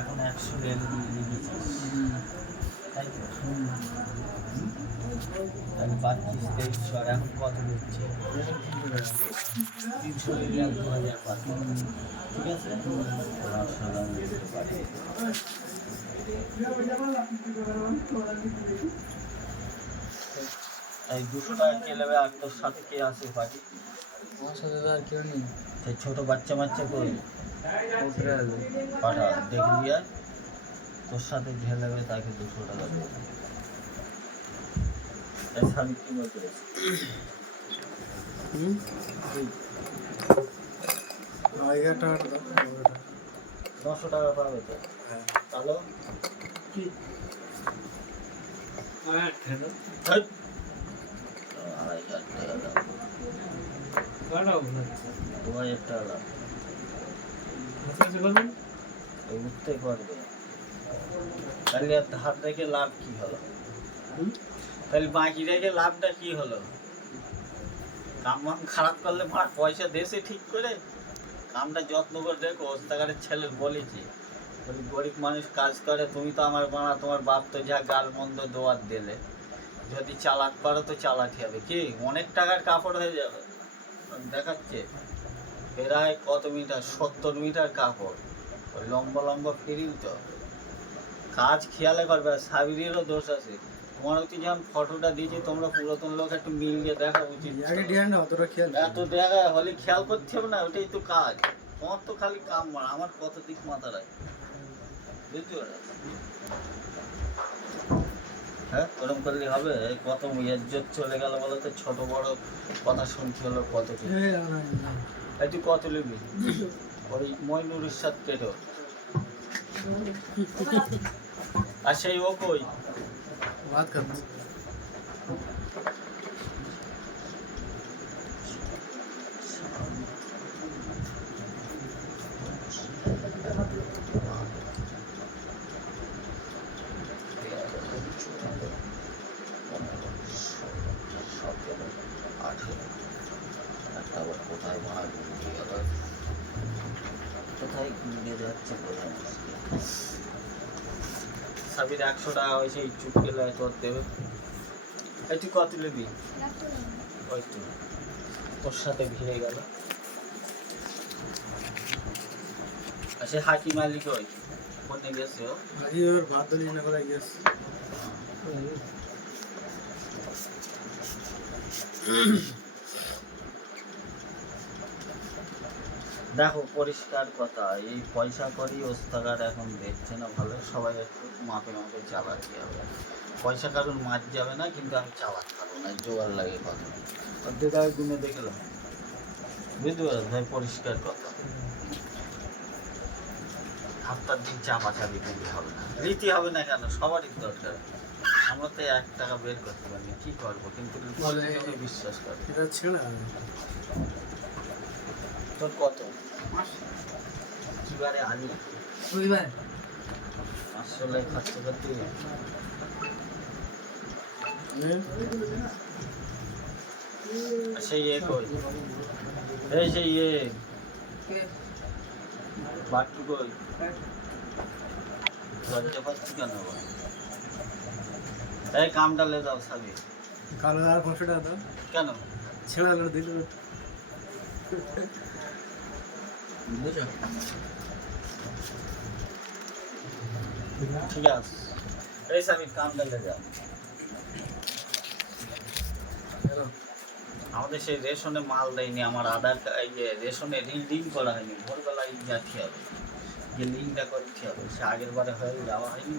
এখন 100 রেল দিয়ে দিচ্ছিস, তাই তো? তাহলে 25-23 আর এখন কত দিচ্ছে? 300 রেলে 2000 পাচ্ছি, ঠিক আছে? 500 আমি দিতে পারি। এই 200 টাকা কে নেবে? আর তোর সাথে কে আছে পার্টি? আমার সাথে তো আর কেউ নেই। সেই ছোট বাচ্চা মাচ্চা কই? উপরে আসবে। পাঠা দেখবি আর তোর সাথে যে নেবে তাকে 200 টাকা দেবে। আমি কি মনে করেছি? 900 টাকা পাবে তো? তাহলে কি? ধ্যাৎ, 2500 টাকা দাও। 2000 টাকা দাও। উঠতে পারবে। তাহলে আর ধার রেখে লাভ কি হলো? তাহলে বাকি রেখে লাভটা কি হলো? কাম খারাপ করলে মার পয়সা দেশে ঠিক করে কামটা যত্ন করে দেখো। ওস্তাগারের ছেলের বলেছি, গরিব মানুষ কাজ করে, তুমি তো আমার বানা, তোমার বাপ তো যা গাল মন্দ দোয়ার দিলে, যদি চালাক পারো তো চালাতে হবে। কি অনেক টাকার কাপড় হয়ে যাবে। দেখাচ্ছে প্রায় কত মিটার, 70 মিটার কাপড়, ওই লম্বা লম্বা ফিরিল তো। কাজ খেয়ালে করবে। আর সাবিরেরও দোষ আছে। তোমার হচ্ছে যখন ফটোটা দিয়েছি, তোমরা পুরাতন লোক একটু মিলিয়ে দেখা উচিত। এত দেখা হলে খেয়াল করতে হবে না, ওটাই তো কাজ। তোমার তো খালি কাম মারা, আমার কত দিক মাথা রাখে, বুঝতে পারো? হ্যাঁ, ওরকম করলে হবে? কত ইজ্জত চলে গেল বলো তো, ছোট বড় কথা শুনতে হলো কত কিছু। এই তুই কত নিবি? ওই মইনুরের সাথে কেটো। আর সেই ও কই? बात करते কোথায় ভাগ কোথায় নিয়ে যাচ্ছে কোথায়? সাবির 100 টাকা হয়েছে, চুপ গেলে তোর দেবে। এই তুই কত নিবি? ওই তো তোর সাথে ভিড়ে গেল। আচ্ছা, হাকি মালিক ওই কোনে গেছে? ও আজি ওর ভাত দলি না করে গেছে। দেখো পরিষ্কার কথা, এই পয়সা করি ওস্তাগার এখন দেখছে না ভালো, সবাই একটু মাপে মাপে চালাতে হবে। পয়সা কারণ মাছ যাবে না, কিন্তু আমি চালাতে পারবো না, জোগাড় লাগে কথা। অর্ধেক গুনে দেখলাম, বুঝতে পারো ভাই? পরিষ্কার কথা। সপ্তাহ দিন চাপাচাপি করলে হবে না, রীতি হবে না কেন? সবারই দরকার। আমরা তো 1 টাকা বের করতে পারি, কি করবো? কিন্তু বিশ্বাস করে। এটা ছেড়ে তোর কত? কিবারে আনি বুঝবেন আসলে খরচ করতে সেই কই? এই সেই বাট্টু কই? লজ্জা পাচ্ছি কেন? এই কামটা লে যাও সাবি। কালো আর 500 টাকা দাও। কেন ছেড়ে দিল বুঝো? ঠিক আছে, এই সাবি কামটা লে যাও। আমাদের সেই রেশনে মাল দেয়নি, আমার আধার এই যে রেশনে লিঙ্ক করা হয়নি। ভোরবেলায় যাচ্ছি হবে, যে লিঙ্কটা করতে হবে, সে আগের বারে হয়ে যাওয়া হয়নি।